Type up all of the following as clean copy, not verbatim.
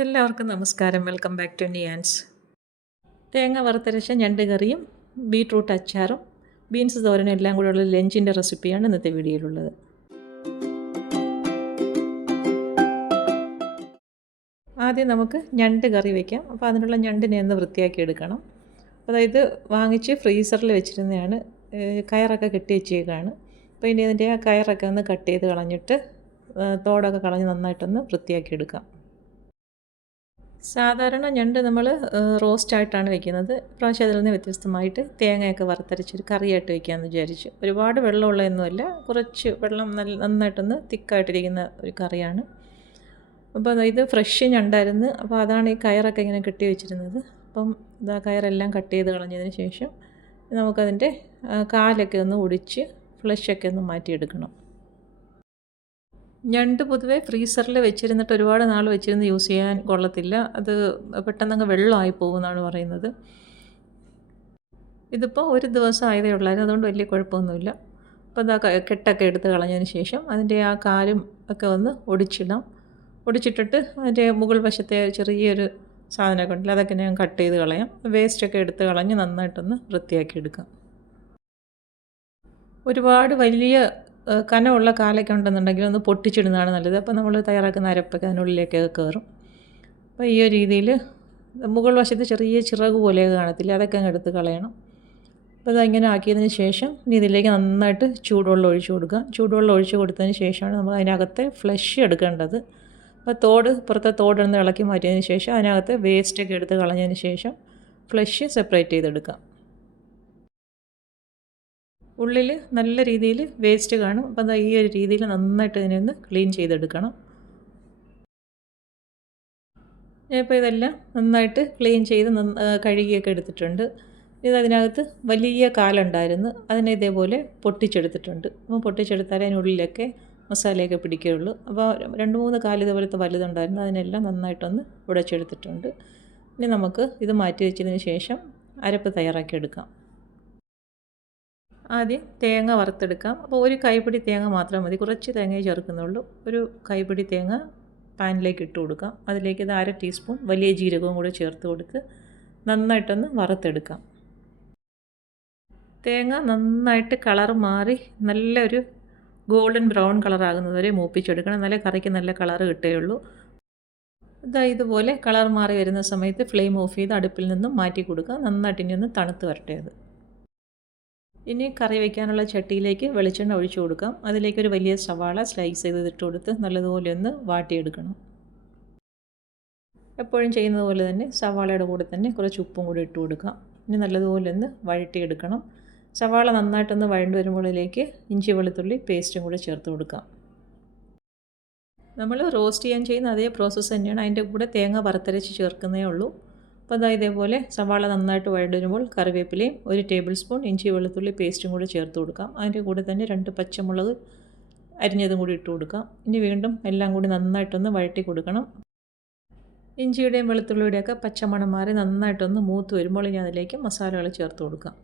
എല്ലാവർക്കും നമസ്കാരം. Welcome back to Niyans. തേങ്ങ വറുത്തരച്ച ഞണ്ട് കറിയും ബീട്രൂട്ട് അച്ചാറും ബീൻസ് തോരനും എല്ലാം കൂടെയുള്ള ലഞ്ചിൻ്റെ റെസിപ്പിയാണ് ഇന്നത്തെ വീഡിയോയിലുള്ളത്. ആദ്യം നമുക്ക് ഞണ്ട് കറി വയ്ക്കാം. അപ്പോൾ അതിനുള്ള ഞണ്ടിനെ ഒന്ന് വൃത്തിയാക്കി എടുക്കണം. അതായത് വാങ്ങിച്ച് ഫ്രീസറിൽ വെച്ചിരുന്നതാണ്. കയറൊക്കെ കെട്ടി വെച്ചേക്കാണ്. അപ്പോൾ ഇനി അതിൻ്റെ ആ കയറൊക്കെ ഒന്ന് കട്ട് ചെയ്ത് കളഞ്ഞിട്ട് തോടൊക്കെ കളഞ്ഞ് നന്നായിട്ടൊന്ന് വൃത്തിയാക്കി എടുക്കാം. സാധാരണ ഞണ്ട് നമ്മൾ റോസ്റ്റായിട്ടാണ് വെക്കുന്നത്. ഇപ്രാവശ്യം അതിൽ നിന്ന് വ്യത്യസ്തമായിട്ട് തേങ്ങയൊക്കെ വറുത്തരച്ചൊരു കറിയായിട്ട് വയ്ക്കാമെന്ന് വിചാരിച്ചു. ഒരുപാട് വെള്ളമുള്ളതൊന്നുമല്ല, കുറച്ച് വെള്ളം നന്നായിട്ടൊന്ന് തിക്കായിട്ടിരിക്കുന്ന ഒരു കറിയാണ്. അപ്പോൾ ഇത് ഫ്രഷ് ഞണ്ടായിരുന്നു. അപ്പോൾ അതാണ് ഈ കയറൊക്കെ ഇങ്ങനെ കെട്ടി വെച്ചിരുന്നത്. അപ്പം ഇതാ കയറെല്ലാം കട്ട് ചെയ്ത് കളഞ്ഞതിന് ശേഷം നമുക്കതിൻ്റെ കാലൊക്കെ ഒന്ന് ഒടിച്ച് ഫ്ലഷൊക്കെ ഒന്ന് മാറ്റിയെടുക്കണം. ഞണ്ട് പൊതുവേ ഫ്രീസറിൽ വെച്ചിരുന്നിട്ട് ഒരുപാട് നാൾ വെച്ചിരുന്ന് യൂസ് ചെയ്യാൻ കൊള്ളത്തില്ല. അത് പെട്ടെന്നങ്ങ് വെള്ളമായി പോകുമെന്നാണ് പറയുന്നത്. ഇതിപ്പോൾ ഒരു ദിവസം ആയതേ ഉള്ളായിരുന്നു, അതുകൊണ്ട് വലിയ കുഴപ്പമൊന്നുമില്ല. അപ്പോൾ അതാ കെട്ടൊക്കെ എടുത്ത് കളഞ്ഞതിന് ശേഷം അതിൻ്റെ ആ കാലും ഒക്കെ ഒന്ന് ഒടിച്ചിടാം. ഒടിച്ചിട്ടിട്ട് അതിൻ്റെ മുകൾ വശത്തെ ചെറിയൊരു സാധനമൊക്കെ ഉണ്ടല്ലോ, അതൊക്കെ ഞാൻ കട്ട് ചെയ്ത് കളയാം. വേസ്റ്റൊക്കെ എടുത്ത് കളഞ്ഞ് നന്നായിട്ടൊന്ന് വൃത്തിയാക്കി എടുക്കാം. ഒരുപാട് വലിയ കനമുള്ള കാലൊക്കെ ഉണ്ടെന്നുണ്ടെങ്കിൽ ഒന്ന് പൊട്ടിച്ചിടുന്നതാണ് നല്ലത്. അപ്പോൾ നമ്മൾ തയ്യാറാക്കുന്ന അരപ്പൊക്കെ അതിനുള്ളിലേക്കൊക്കെ കയറും. അപ്പോൾ ഈ ഒരു രീതിയിൽ മുകൾ വശത്ത് ചെറിയ ചിറക് പോലെയൊക്കെ കാണത്തില്ല, അതൊക്കെ അങ്ങ് എടുത്ത് കളയണം. അപ്പോൾ അതങ്ങനെ ആക്കിയതിന് ശേഷം ഇനി ഇതിലേക്ക് നന്നായിട്ട് ചൂടുവെള്ളം ഒഴിച്ച് കൊടുക്കുക. ചൂടുവെള്ളം ഒഴിച്ച് കൊടുത്തതിന് ശേഷമാണ് നമ്മൾ അതിനകത്തെ ഫ്ലഷ് എടുക്കേണ്ടത്. അപ്പോൾ പുറത്തെ തോടൊന്ന് ഇളക്കി മാറ്റിയതിന് ശേഷം അതിനകത്ത് വേസ്റ്റൊക്കെ എടുത്ത് കളഞ്ഞതിന് ശേഷം ഫ്ലഷ് സെപ്പറേറ്റ് ചെയ്തെടുക്കാം. ഉള്ളിൽ നല്ല രീതിയിൽ വേസ്റ്റ് കാണും. അപ്പോൾ അത് ഈ ഒരു രീതിയിൽ നന്നായിട്ട് ഇതിനെ ഒന്ന് ക്ലീൻ ചെയ്തെടുക്കണം. ഞാനിപ്പോൾ ഇതെല്ലാം നന്നായിട്ട് ക്ലീൻ ചെയ്ത് കഴുകിയൊക്കെ എടുത്തിട്ടുണ്ട്. ഇതിനകത്ത് വലിയ കാലുണ്ടായിരുന്നു, അതിനെ ഇതേപോലെ പൊട്ടിച്ചെടുത്തിട്ടുണ്ട്. അപ്പോൾ പൊട്ടിച്ചെടുത്താലേ അതിനുള്ളിലൊക്കെ മസാലയൊക്കെ പിടിക്കുകയുള്ളൂ. അപ്പോൾ 2-3 കാല് ഇതുപോലത്തെ വലുതുണ്ടായിരുന്നു, അതിനെല്ലാം നന്നായിട്ടൊന്ന് ഉടച്ചെടുത്തിട്ടുണ്ട്. ഇനി നമുക്ക് ഇത് മാറ്റി വെച്ചതിന് ശേഷം അരപ്പ് തയ്യാറാക്കിയെടുക്കാം. ആദ്യം തേങ്ങ വറുത്തെടുക്കാം. അപ്പോൾ ഒരു കൈപ്പിടി തേങ്ങ മാത്രം മതി, കുറച്ച് തേങ്ങയെ ചേർക്കുന്നുള്ളൂ. ഒരു കൈപ്പിടി തേങ്ങ പാനിലേക്ക് ഇട്ട് കൊടുക്കാം. അതിലേക്ക് ഇത് 1/2 ടീസ്പൂൺ വലിയ ജീരകവും കൂടെ ചേർത്ത് കൊടുത്ത് നന്നായിട്ടൊന്ന് വറുത്തെടുക്കാം. തേങ്ങ നന്നായിട്ട് കളർ മാറി നല്ലൊരു ഗോൾഡൻ ബ്രൗൺ കളറാകുന്നത് വരെ മൂപ്പിച്ചെടുക്കണം. നല്ല കറിക്ക് നല്ല കളർ കിട്ടുകയുള്ളൂ. ഇതുപോലെ കളർ മാറി വരുന്ന സമയത്ത് ഫ്ലെയിം ഓഫ് ചെയ്ത് അടുപ്പിൽ നിന്നും മാറ്റി കൊടുക്കുക. നന്നായിട്ട് ഇനി ഒന്ന് തണുത്ത് വരട്ടെ അത്. ഇനി കറി വയ്ക്കാനുള്ള ചട്ടിയിലേക്ക് വെളിച്ചെണ്ണ ഒഴിച്ചു കൊടുക്കാം. അതിലേക്ക് ഒരു വലിയ സവാള സ്ലൈസ് ചെയ്തിട്ട് കൊടുത്ത് നല്ലതുപോലെ ഒന്ന് വാട്ടിയെടുക്കണം. എപ്പോഴും ചെയ്യുന്നത് പോലെ തന്നെ സവാളയുടെ കൂടെ തന്നെ കുറച്ച് ഉപ്പും കൂടി ഇട്ട് കൊടുക്കാം. ഇനി നല്ലതുപോലെ ഒന്ന് വഴട്ടിയെടുക്കണം. സവാള നന്നായിട്ടൊന്ന് വഴണ്ട് വരുമ്പോഴേക്ക് ഇഞ്ചി വെളുത്തുള്ളി പേസ്റ്റും കൂടെ ചേർത്ത് കൊടുക്കാം. നമ്മൾ റോസ്റ്റ് ചെയ്യാൻ ചെയ്യുന്ന അതേ പ്രോസസ്സ് തന്നെയാണ്, അതിൻ്റെ കൂടെ തേങ്ങ വറുത്തരച്ച് ചേർക്കുന്നേ ഉള്ളൂ. അപ്പോൾ ഇതേപോലെ സവാള നന്നായിട്ട് വഴണ്ട് വരുമ്പോൾ കറിവേപ്പിലയും 1 ടേബിൾ സ്പൂൺ ഇഞ്ചി വെളുത്തുള്ളി പേസ്റ്റും കൂടി ചേർത്ത് കൊടുക്കാം. അതിൻ്റെ കൂടെ തന്നെ 2 പച്ചമുളക് അരിഞ്ഞതും കൂടി ഇട്ട് കൊടുക്കാം. ഇനി വീണ്ടും എല്ലാം കൂടി നന്നായിട്ടൊന്ന് വഴറ്റി കൊടുക്കണം. ഇഞ്ചിയുടെയും വെളുത്തുള്ളിയുടെയൊക്കെ പച്ചമണം മാറി നന്നായിട്ടൊന്ന് മൂത്ത് വരുമ്പോൾ ഇനി അതിലേക്ക് മസാലകൾ ചേർത്ത് കൊടുക്കാം.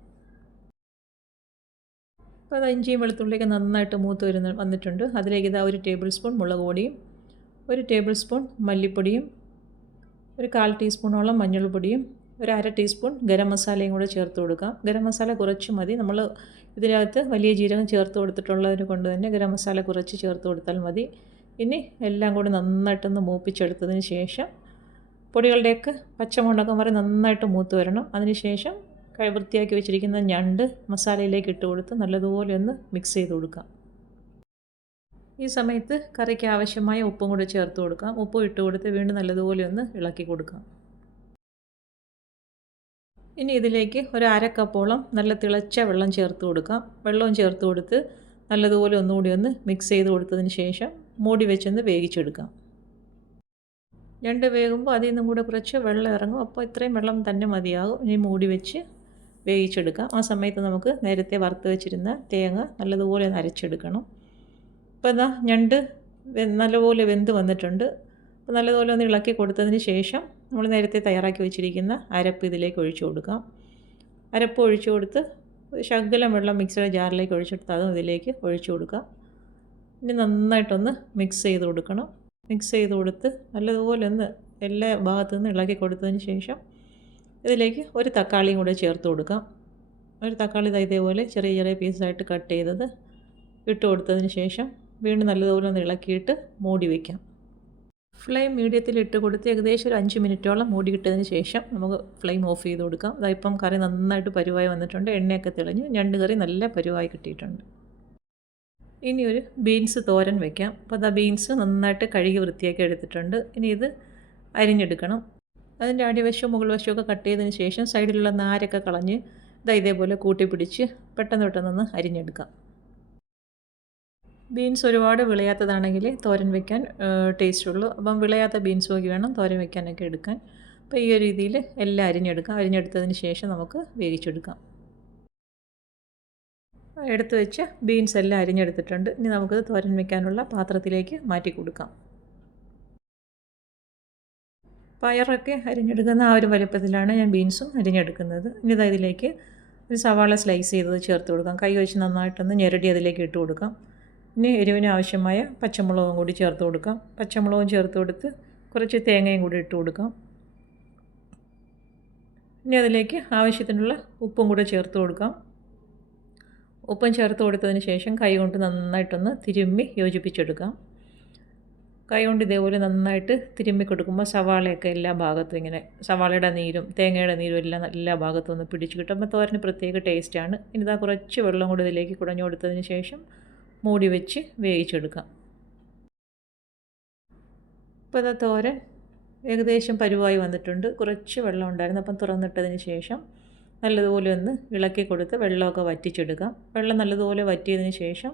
അപ്പോൾ ഇഞ്ചിയും വെളുത്തുള്ളിയൊക്കെ നന്നായിട്ട് മൂത്ത് വന്നിട്ടുണ്ട്. അതിലേക്ക് 1 ടേബിൾ സ്പൂൺ മുളക് പൊടിയും 1 ടേബിൾ സ്പൂൺ മല്ലിപ്പൊടിയും 1/4 ടീസ്പൂണോളം മഞ്ഞൾപ്പൊടിയും 1/2 ടീസ്പൂൺ ഗരം മസാലയും കൂടെ ചേർത്ത് കൊടുക്കാം. ഗരം മസാല കുറച്ച് മതി, നമ്മൾ ഇതിനകത്ത് വലിയ ജീരകം ചേർത്ത് കൊടുത്തിട്ടുള്ളതിന് കൊണ്ട് തന്നെ ഗരം മസാല കുറച്ച് ചേർത്ത് കൊടുത്താൽ മതി. ഇനി എല്ലാം കൂടി നന്നായിട്ടൊന്ന് മൂപ്പിച്ചെടുത്തതിന് ശേഷം പൊടികളുടെയൊക്കെ പച്ചമുളകൊക്കെ വരെ നന്നായിട്ട് മൂത്ത് വരണം. അതിന് ശേഷം വൃത്തിയാക്കി വെച്ചിരിക്കുന്ന ഞണ്ട് മസാലയിലേക്ക് ഇട്ട് കൊടുത്ത് നല്ലതുപോലെ ഒന്ന് മിക്സ് ചെയ്ത് കൊടുക്കാം. ഈ സമയത്ത് കറിക്ക് ആവശ്യമായ ഉപ്പും കൂടെ ചേർത്ത് കൊടുക്കാം. ഉപ്പ് ഇട്ട് കൊടുത്ത് വീണ്ടും നല്ലതുപോലെ ഒന്ന് ഇളക്കി കൊടുക്കാം. ഇനി ഇതിലേക്ക് 1/2 കപ്പോളം നല്ല തിളച്ച വെള്ളം ചേർത്ത് കൊടുക്കാം. വെള്ളവും ചേർത്ത് കൊടുത്ത് നല്ലതുപോലെ ഒന്നുകൂടി ഒന്ന് മിക്സ് ചെയ്ത് കൊടുത്തതിന് ശേഷം മൂടി വെച്ചൊന്ന് വേവിച്ചെടുക്കാം. ഞണ്ട് വേകുമ്പോൾ അതിൽ നിന്നും കൂടെ കുറച്ച് വെള്ളം ഇറങ്ങും. അപ്പോൾ ഇത്രയും വെള്ളം തന്നെ മതിയാകും. ഇനി മൂടി വെച്ച് വേവിച്ചെടുക്കാം. ആ സമയത്ത് നമുക്ക് നേരത്തെ വറുത്ത് വെച്ചിരുന്ന തേങ്ങ നല്ലതുപോലെ ഒന്ന് അരച്ചെടുക്കണം. അപ്പോൾ ഞണ്ട് നല്ലപോലെ വെന്ത് വന്നിട്ടുണ്ട്. അപ്പോൾ നല്ലതുപോലെ ഒന്ന് ഇളക്കി കൊടുത്തതിന് ശേഷം നമ്മൾ നേരത്തെ തയ്യാറാക്കി വെച്ചിരിക്കുന്ന അരപ്പ് ഇതിലേക്ക് ഒഴിച്ചു കൊടുക്കാം. അരപ്പ് ഒഴിച്ചു കൊടുത്ത് ശകലം വെള്ളം മിക്സിയുടെ ജാറിലേക്ക് ഒഴിച്ചെടുത്ത് അതും ഇതിലേക്ക് ഒഴിച്ചു കൊടുക്കാം. ഇനി നന്നായിട്ടൊന്ന് മിക്സ് ചെയ്ത് കൊടുക്കണം. മിക്സ് ചെയ്ത് കൊടുത്ത് നല്ലതുപോലെ ഒന്ന് എല്ലാ ഭാഗത്തു നിന്ന് ഇളക്കി കൊടുത്തതിന് ശേഷം ഇതിലേക്ക് ഒരു തക്കാളിയും കൂടെ ചേർത്ത് കൊടുക്കാം. ഒരു തക്കാളി ഇതേപോലെ ചെറിയ ചെറിയ പീസായിട്ട് കട്ട് ചെയ്തത് ഇട്ട് കൊടുത്തതിന് ശേഷം വീണ്ടും നല്ലതുപോലെ ഒന്ന് ഇളക്കിയിട്ട് മൂടി വയ്ക്കാം. ഫ്ലെയിം മീഡിയത്തിൽ ഇട്ട് കൊടുത്ത് ഏകദേശം ഒരു 5 മിനിറ്റോളം മൂടി ഇട്ടതിന് ശേഷം നമുക്ക് ഫ്ലെയിം ഓഫ് ചെയ്ത് കൊടുക്കാം. ഇപ്പം കറി നന്നായിട്ട് പരുവായി വന്നിട്ടുണ്ട്. എണ്ണയൊക്കെ തെളിഞ്ഞ് ഞണ്ട് കറി നല്ല പരുവായി കിട്ടിയിട്ടുണ്ട്. ഇനി ഒരു ബീൻസ് തോരൻ വയ്ക്കാം. അപ്പോൾ ബീൻസ് നന്നായിട്ട് കഴുകി വൃത്തിയാക്കി എടുത്തിട്ടുണ്ട്. ഇനി ഇത് അരിഞ്ഞെടുക്കണം. അതിൻ്റെ അടിവശവും മുകൾ വശമൊക്കെ കട്ട് ചെയ്തതിന് ശേഷം സൈഡിലുള്ള നാരൊക്കെ കളഞ്ഞ് ഇതേപോലെ കൂട്ടി പിടിച്ച് പെട്ടെന്ന് അരിഞ്ഞെടുക്കാം. ബീൻസ് ഒരുപാട് വിളയാത്തതാണെങ്കിൽ തോരൻ വയ്ക്കാൻ ടേസ്റ്റുള്ളൂ. അപ്പം വിളയാത്ത ബീൻസ് നോക്കി വേണം തോരൻ വയ്ക്കാനൊക്കെ എടുക്കാൻ. അപ്പോൾ ഈ ഒരു രീതിയിൽ എല്ലാം അരിഞ്ഞെടുക്കാം. അരിഞ്ഞെടുത്തതിന് ശേഷം നമുക്ക് വേവിച്ചെടുക്കാം. എടുത്തു വെച്ച ബീൻസ് എല്ലാം അരിഞ്ഞെടുത്തിട്ടുണ്ട്. ഇനി നമുക്കത് തോരൻ വയ്ക്കാനുള്ള പാത്രത്തിലേക്ക് മാറ്റി കൊടുക്കാം. പയറൊക്കെ അരിഞ്ഞെടുക്കുന്ന ആ ഒരു വലുപ്പത്തിലാണ് ഞാൻ ബീൻസും അരിഞ്ഞെടുക്കുന്നത്. ഇനി ഇതിലേക്ക് ഒരു സവാള സ്ലൈസ് ചെയ്തത് ചേർത്ത് കൊടുക്കാം. കൈ വെച്ച് നന്നായിട്ടൊന്ന് ഞെരടി അതിലേക്ക് ഇട്ട് കൊടുക്കാം. ഇനി എരിവിന് ആവശ്യമായ പച്ചമുളകും കൂടി ചേർത്ത് കൊടുക്കാം. പച്ചമുളകും ചേർത്ത് കൊടുത്ത് കുറച്ച് തേങ്ങയും കൂടി ഇട്ട് കൊടുക്കാം. ഇനി അതിലേക്ക് ആവശ്യത്തിനുള്ള ഉപ്പും കൂടെ ചേർത്ത് കൊടുക്കാം. ഉപ്പും ചേർത്ത് കൊടുത്തതിന് ശേഷം കൈ കൊണ്ട് നന്നായിട്ടൊന്ന് തിരുമ്മി യോജിപ്പിച്ചെടുക്കാം. കൈ കൊണ്ട് ഇതേപോലെ നന്നായിട്ട് തിരുമ്മി കൊടുക്കുമ്പോൾ സവാളയൊക്കെ എല്ലാ ഭാഗത്തും ഇങ്ങനെ സവാളയുടെ നീരും തേങ്ങയുടെ നീരും എല്ലാം എല്ലാ ഭാഗത്തും ഒന്ന് പിടിച്ച് കിട്ടുമ്പോൾ തോരന് പ്രത്യേക ടേസ്റ്റാണ്. ഇനി കുറച്ച് വെള്ളം കൂടി ഇതിലേക്ക് കുടഞ്ഞു കൊടുത്തതിന് ശേഷം മൂടി വെച്ച് വേവിച്ചെടുക്കാം. ഇപ്പോൾ തോരൻ ഏകദേശം പരുവായി വന്നിട്ടുണ്ട്. കുറച്ച് വെള്ളം ഉണ്ടായിരുന്നു. അപ്പം തുറന്നിട്ടതിന് ശേഷം നല്ലതുപോലെ ഒന്ന് ഇളക്കി കൊടുത്ത് വെള്ളമൊക്കെ വറ്റിച്ചെടുക്കാം. വെള്ളം നല്ലതുപോലെ വറ്റിയതിന് ശേഷം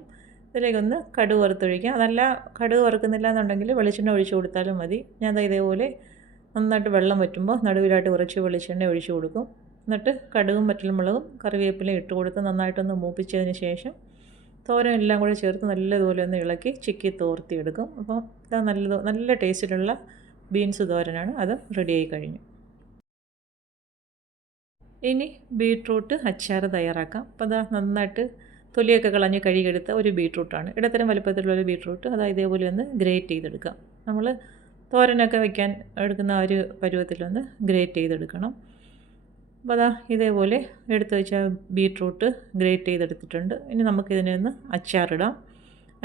ഇതിലേക്കൊന്ന് കടുക് വറുത്തൊഴിക്കാം. അതല്ല കടുക് വറുക്കുന്നില്ല എന്നുണ്ടെങ്കിൽ വെളിച്ചെണ്ണ ഒഴിച്ച് കൊടുത്താലും മതി. ഞാൻ ഇതേപോലെ നന്നായിട്ട് വെള്ളം വറ്റുമ്പോൾ നടുവിലായിട്ട് കുറച്ച് വെളിച്ചെണ്ണ ഒഴിച്ച് കൊടുക്കും. എന്നിട്ട് കടുകും വറ്റൽമുളകും കറിവേപ്പിലയും ഇട്ട് കൊടുത്ത് നന്നായിട്ടൊന്ന് മൂപ്പിച്ചതിന് ശേഷം തോരൻ എല്ലാം കൂടെ ചേർത്ത് നല്ലതുപോലെ ഒന്ന് ഇളക്കി ചിക്കി തോർത്തിയെടുക്കും. അപ്പോൾ നല്ല ടേസ്റ്റിലുള്ള ബീൻസ് തോരനാണ്. അത് റെഡിയായി കഴിഞ്ഞു. ഇനി ബീട്രൂട്ട് അച്ചാർ തയ്യാറാക്കാം. അപ്പോൾ നന്നായിട്ട് തൊലിയൊക്കെ കളഞ്ഞ് കഴുകിയെടുത്ത ഒരു ബീട്രൂട്ടാണ്. ഇടത്തരം വലുപ്പത്തിലുള്ളൊരു ബീട്രൂട്ട്. ഇതേപോലെ ഒന്ന് ഗ്രേറ്റ് ചെയ്തെടുക്കാം. നമ്മൾ തോരനൊക്കെ വയ്ക്കാൻ എടുക്കുന്ന ആ ഒരു പരുവത്തിലൊന്ന് ഗ്രേറ്റ് ചെയ്തെടുക്കണം. അപ്പോൾ ഇതേപോലെ എടുത്ത് വെച്ച ബീട്രൂട്ട് ഗ്രേറ്റ് ചെയ്തെടുത്തിട്ടുണ്ട്. ഇനി നമുക്കിതിനെ ഒന്ന് അച്ചാറിടാം.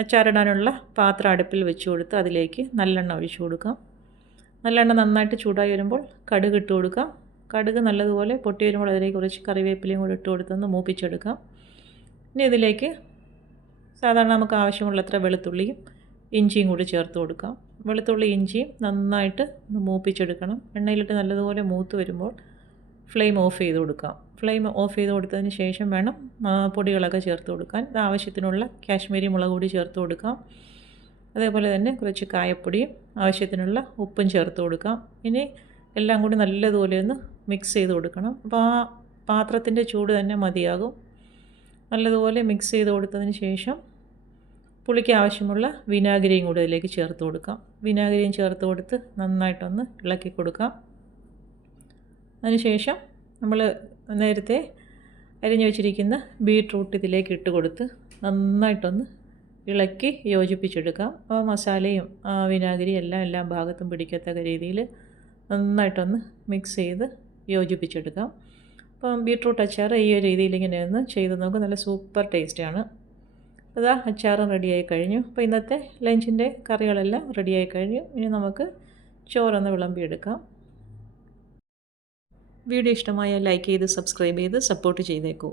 അച്ചാറിടാനുള്ള പാത്രം അടുപ്പിൽ വെച്ച് കൊടുത്ത് അതിലേക്ക് നല്ലെണ്ണ ഒഴിച്ചു കൊടുക്കാം. നല്ലെണ്ണ നന്നായിട്ട് ചൂടായി വരുമ്പോൾ കടുക് ഇട്ട് കൊടുക്കാം. കടുക് നല്ലതുപോലെ പൊട്ടി വരുമ്പോൾ അതിലേക്ക് കുറച്ച് കറിവേപ്പിലയും കൂടി ഇട്ട് കൊടുത്തൊന്ന് മൂപ്പിച്ചെടുക്കാം. ഇനി ഇതിലേക്ക് സാധാരണ നമുക്ക് ആവശ്യമുള്ളത്ര വെളുത്തുള്ളിയും ഇഞ്ചിയും കൂടി ചേർത്ത് കൊടുക്കാം. വെളുത്തുള്ളി ഇഞ്ചിയും നന്നായിട്ട് ഒന്ന് മൂപ്പിച്ചെടുക്കണം. എണ്ണയിലിട്ട് നല്ലതുപോലെ മൂത്ത് വരുമ്പോൾ ഫ്ലെയിം ഓഫ് ചെയ്ത് കൊടുക്കാം. ഫ്ലെയിം ഓഫ് ചെയ്ത് കൊടുത്തതിന് ശേഷം വേണം പൊടികളൊക്കെ ചേർത്ത് കൊടുക്കാൻ. ആവശ്യത്തിനുള്ള കാശ്മീരി മുളക് കൂടി ചേർത്ത് കൊടുക്കാം. അതേപോലെ തന്നെ കുറച്ച് കായപ്പൊടിയും ആവശ്യത്തിനുള്ള ഉപ്പും ചേർത്ത് കൊടുക്കാം. ഇനി എല്ലാം കൂടി നല്ലതുപോലെ ഒന്ന് മിക്സ് ചെയ്ത് കൊടുക്കണം. അപ്പോൾ ആ പാത്രത്തിൻ്റെ ചൂട് തന്നെ മതിയാകും. നല്ലതുപോലെ മിക്സ് ചെയ്ത് കൊടുത്തതിന് ശേഷം പുളിക്ക് ആവശ്യമുള്ള വിനാഗിരിയും കൂടി അതിലേക്ക് ചേർത്ത് കൊടുക്കാം. വിനാഗിരിയും ചേർത്ത് കൊടുത്ത് നന്നായിട്ടൊന്ന് ഇളക്കി കൊടുക്കാം. അതിനുശേഷം നമ്മൾ നേരത്തെ അരിഞ്ഞു വെച്ചിരിക്കുന്ന ബീട്രൂട്ട് ഇതിലേക്ക് ഇട്ട് കൊടുത്ത് നന്നായിട്ടൊന്ന് ഇളക്കി യോജിപ്പിച്ചെടുക്കാം. ആ മസാലയും വിനാഗിരി എല്ലാ ഭാഗത്തും പിടിക്കത്തക്ക രീതിയിൽ നന്നായിട്ടൊന്ന് മിക്സ് ചെയ്ത് യോജിപ്പിച്ചെടുക്കാം. അപ്പം ബീട്രൂട്ട് അച്ചാർ ഈ ഒരു രീതിയിൽ ഇങ്ങനെ ഒന്ന് ചെയ്ത് നോക്കും. നല്ല സൂപ്പർ ടേസ്റ്റാണ്. അച്ചാറും റെഡിയായി കഴിഞ്ഞു. അപ്പോൾ ഇന്നത്തെ ലഞ്ചിൻ്റെ കറികളെല്ലാം റെഡിയായി കഴിഞ്ഞു. ഇനി നമുക്ക് ചോറൊന്ന് വിളമ്പിയെടുക്കാം. വീഡിയോ ഇഷ്ടമായാൽ ലൈക്ക് ചെയ്ത് സബ്സ്ക്രൈബ് ചെയ്ത് സപ്പോർട്ട് ചെയ്തേക്കൂ.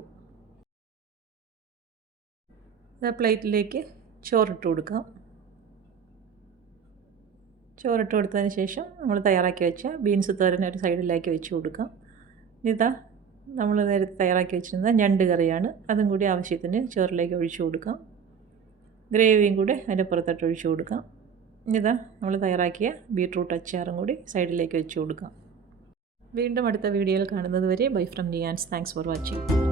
പ്ലേറ്റിലേക്ക് ചോറിട്ട് കൊടുക്കാം. ചോറിട്ട് കൊടുത്തതിന് ശേഷം നമ്മൾ തയ്യാറാക്കി വെച്ച ബീൻസ് തോരൻ ഒരു സൈഡിലേക്ക് വെച്ച് കൊടുക്കാം. നമ്മൾ നേരത്തെ തയ്യാറാക്കി വെച്ചിരുന്ന ഞണ്ട് കറിയാണ്. അതും കൂടി ആവശ്യത്തിന് ചോറിലേക്ക് ഒഴിച്ചു കൊടുക്കാം. ഗ്രേവിയും കൂടി അതിൻ്റെ പുറത്തോട്ട് ഒഴിച്ചു കൊടുക്കാം. നമ്മൾ തയ്യാറാക്കിയ ബീട്രൂട്ട് അച്ചാറും കൂടി സൈഡിലേക്ക് വെച്ച് കൊടുക്കാം. വീണ്ടും അടുത്ത വീഡിയോയിൽ കാണുന്നത് വരെ bye from Niyans. Thanks for watching.